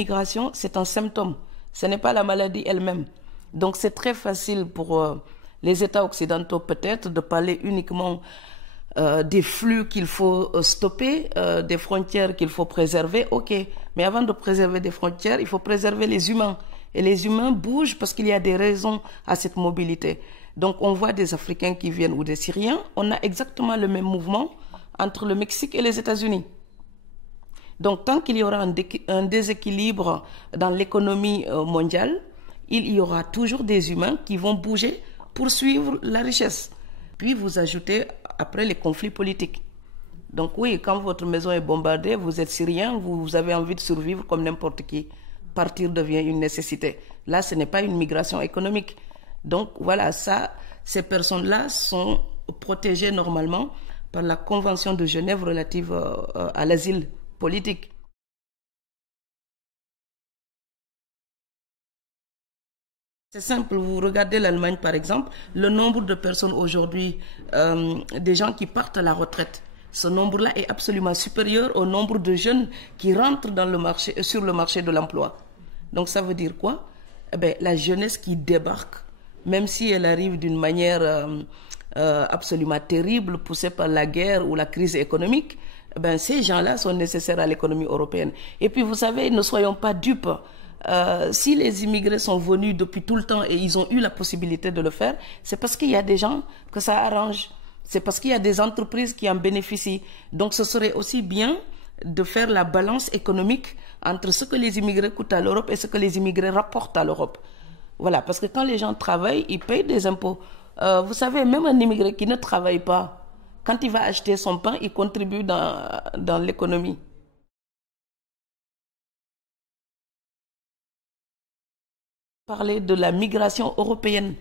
l'immigration, c'est un symptôme. Ce n'est pas la maladie elle-même. Donc c'est très facile pour les États occidentaux peut-être de parler uniquement des flux qu'il faut stopper, des frontières qu'il faut préserver. Ok, mais avant de préserver des frontières, il faut préserver les humains. Et les humains bougent parce qu'il y a des raisons à cette mobilité. Donc on voit des Africains qui viennent ou des Syriens. On a exactement le même mouvement entre le Mexique et les États-Unis. Donc tant qu'il y aura un déséquilibre dans l'économie mondiale, il y aura toujours des humains qui vont bouger pour suivre la richesse. Puis vous ajoutez après les conflits politiques. Donc oui, quand votre maison est bombardée, vous êtes Syrien, vous avez envie de survivre comme n'importe qui. Partir devient une nécessité. Là, ce n'est pas une migration économique. Donc voilà, ça, ces personnes-là sont protégées normalement par la Convention de Genève relative à l'asile politique. C'est simple, vous regardez l'Allemagne par exemple, le nombre de personnes aujourd'hui, des gens qui partent à la retraite, ce nombre-là est absolument supérieur au nombre de jeunes qui rentrent dans le marché, sur le marché de l'emploi. Donc ça veut dire quoi? Eh bien, la jeunesse qui débarque, même si elle arrive d'une manière absolument terrible, poussée par la guerre ou la crise économique, eh bien, ces gens-là sont nécessaires à l'économie européenne. Et puis vous savez, ne soyons pas dupes. Si les immigrés sont venus depuis tout le temps et ils ont eu la possibilité de le faire, c'est parce qu'il y a des gens que ça arrange. C'est parce qu'il y a des entreprises qui en bénéficient. Donc ce serait aussi bien de faire la balance économique entre ce que les immigrés coûtent à l'Europe et ce que les immigrés rapportent à l'Europe. Voilà, parce que quand les gens travaillent, ils payent des impôts. Vous savez, même un immigré qui ne travaille pas, quand il va acheter son pain, il contribue dans l'économie. Parler de la migration européenne.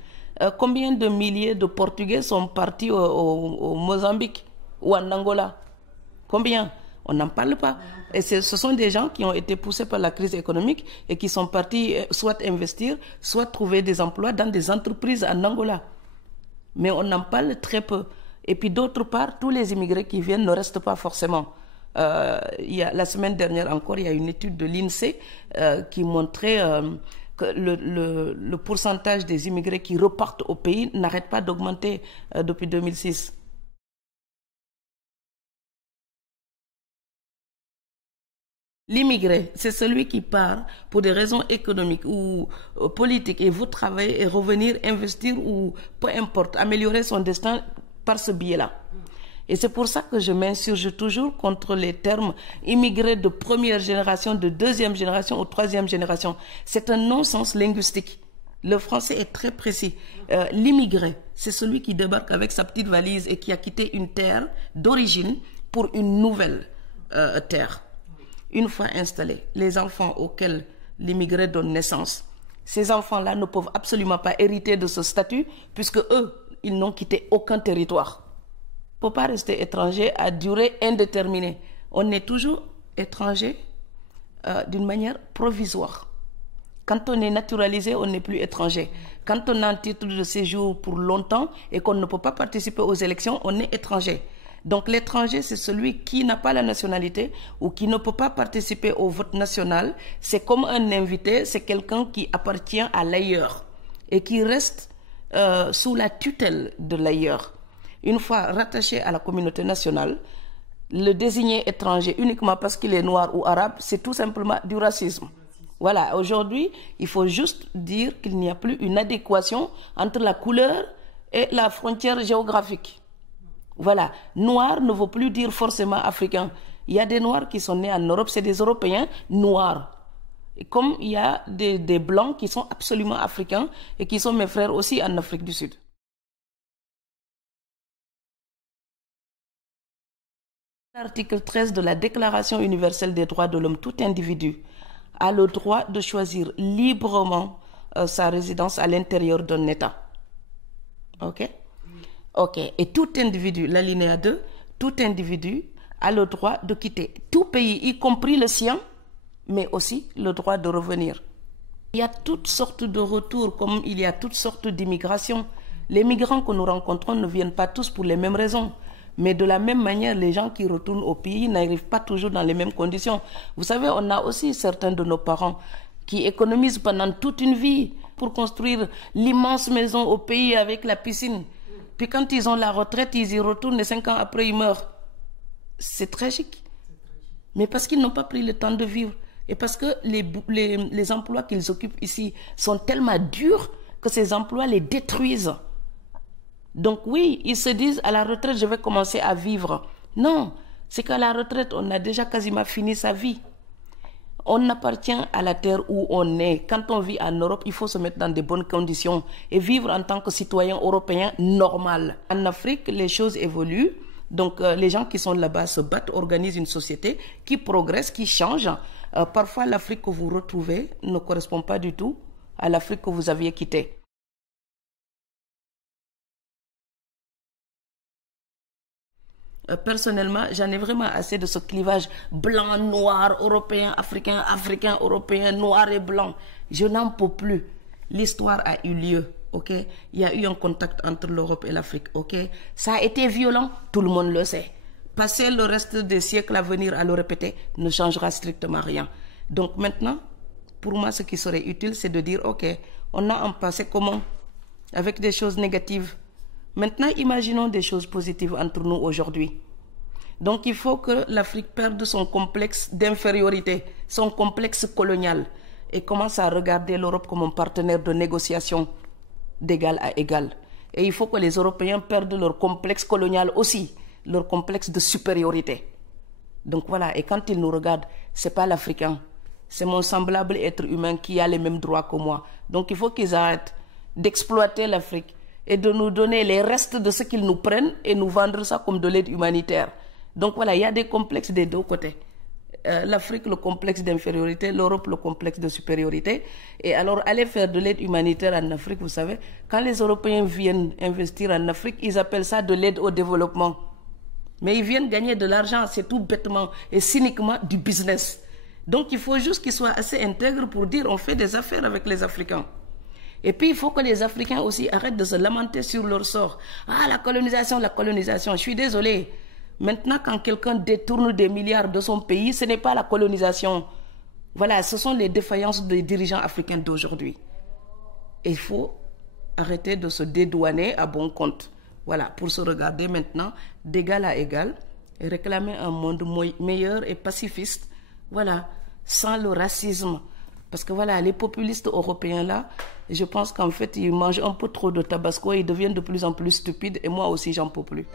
Combien de milliers de Portugais sont partis au Mozambique ou en Angola? Combien? On n'en parle pas. Et ce sont des gens qui ont été poussés par la crise économique et qui sont partis soit investir, soit trouver des emplois dans des entreprises en Angola. Mais on en parle très peu. Et puis d'autre part, tous les immigrés qui viennent ne restent pas forcément. La semaine dernière encore, il y a une étude de l'INSEE qui montrait que le pourcentage des immigrés qui repartent au pays n'arrête pas d'augmenter depuis 2006. L'immigré, c'est celui qui part pour des raisons économiques ou politiques et veut travailler et revenir investir ou peu importe, améliorer son destin par ce biais-là. Et c'est pour ça que je m'insurge toujours contre les termes immigrés de première génération, de deuxième génération ou troisième génération. C'est un non-sens linguistique. Le français est très précis. L'immigré, c'est celui qui débarque avec sa petite valise et qui a quitté une terre d'origine pour une nouvelle terre. Une fois installés, les enfants auxquels l'immigré donne naissance, ces enfants-là ne peuvent absolument pas hériter de ce statut puisque eux, ils n'ont quitté aucun territoire. On ne peut pas rester étranger à durée indéterminée. On est toujours étranger d'une manière provisoire. Quand on est naturalisé, on n'est plus étranger. Quand on a un titre de séjour pour longtemps et qu'on ne peut pas participer aux élections, on est étranger. Donc l'étranger, c'est celui qui n'a pas la nationalité ou qui ne peut pas participer au vote national. C'est comme un invité, c'est quelqu'un qui appartient à l'ailleurs et qui reste sous la tutelle de l'ailleurs. Une fois rattaché à la communauté nationale, le désigner étranger uniquement parce qu'il est noir ou arabe, c'est tout simplement du racisme. Voilà, aujourd'hui, il faut juste dire qu'il n'y a plus une adéquation entre la couleur et la frontière géographique. Voilà, noir ne veut plus dire forcément africain. Il y a des noirs qui sont nés en Europe, c'est des Européens noirs. Et comme il y a des blancs qui sont absolument africains et qui sont mes frères aussi en Afrique du Sud. L'article 13 de la Déclaration universelle des droits de l'homme, tout individu a le droit de choisir librement sa résidence à l'intérieur d'un État. Ok? Ok. Et tout individu, l'alinéa 2, tout individu a le droit de quitter tout pays, y compris le sien, mais aussi le droit de revenir. Il y a toutes sortes de retours, comme il y a toutes sortes d'immigration. Les migrants que nous rencontrons ne viennent pas tous pour les mêmes raisons. Mais de la même manière, les gens qui retournent au pays n'arrivent pas toujours dans les mêmes conditions. Vous savez, on a aussi certains de nos parents qui économisent pendant toute une vie pour construire l'immense maison au pays avec la piscine. Puis quand ils ont la retraite, ils y retournent et 5 ans après, ils meurent. C'est tragique. Mais parce qu'ils n'ont pas pris le temps de vivre. Et parce que les emplois qu'ils occupent ici sont tellement durs que ces emplois les détruisent. Donc oui, ils se disent à la retraite, je vais commencer à vivre. Non, c'est qu'à la retraite, on a déjà quasiment fini sa vie. On appartient à la terre où on est. Quand on vit en Europe, il faut se mettre dans de bonnes conditions et vivre en tant que citoyen européen normal. En Afrique, les choses évoluent. Donc les gens qui sont là-bas se battent, organisent une société qui progresse, qui change. Parfois, l'Afrique que vous retrouvez ne correspond pas du tout à l'Afrique que vous aviez quittée. Personnellement, j'en ai vraiment assez de ce clivage blanc, noir, européen, africain, africain, européen, noir et blanc. Je n'en peux plus. L'histoire a eu lieu, ok? Il y a eu un contact entre l'Europe et l'Afrique, ok? Ça a été violent, tout le monde le sait. Passer le reste des siècles à venir à le répéter ne changera strictement rien. Donc maintenant, pour moi, ce qui serait utile, c'est de dire, ok, on a un passé commun avec des choses négatives. Maintenant, imaginons des choses positives entre nous aujourd'hui. Donc, il faut que l'Afrique perde son complexe d'infériorité, son complexe colonial, et commence à regarder l'Europe comme un partenaire de négociation d'égal à égal. Et il faut que les Européens perdent leur complexe colonial aussi, leur complexe de supériorité. Donc voilà, et quand ils nous regardent, c'est pas l'Africain, c'est mon semblable être humain qui a les mêmes droits que moi. Donc il faut qu'ils arrêtent d'exploiter l'Afrique et de nous donner les restes de ce qu'ils nous prennent et nous vendre ça comme de l'aide humanitaire. Donc voilà, il y a des complexes des deux côtés. L'Afrique, le complexe d'infériorité, l'Europe, le complexe de supériorité. Et alors, aller faire de l'aide humanitaire en Afrique, vous savez, quand les Européens viennent investir en Afrique, ils appellent ça de l'aide au développement. Mais ils viennent gagner de l'argent, c'est tout bêtement et cyniquement du business. Donc il faut juste qu'ils soient assez intègres pour dire on fait des affaires avec les Africains. Et puis il faut que les Africains aussi arrêtent de se lamenter sur leur sort. Ah, la colonisation, je suis désolé. Maintenant, quand quelqu'un détourne des milliards de son pays, ce n'est pas la colonisation. Voilà, ce sont les défaillances des dirigeants africains d'aujourd'hui. Et il faut arrêter de se dédouaner à bon compte. Voilà, pour se regarder maintenant d'égal à égal et réclamer un monde meilleur et pacifiste. Voilà, sans le racisme. Parce que voilà, les populistes européens là, je pense qu'en fait, ils mangent un peu trop de tabasco et ils deviennent de plus en plus stupides. Et moi aussi, j'en peux plus.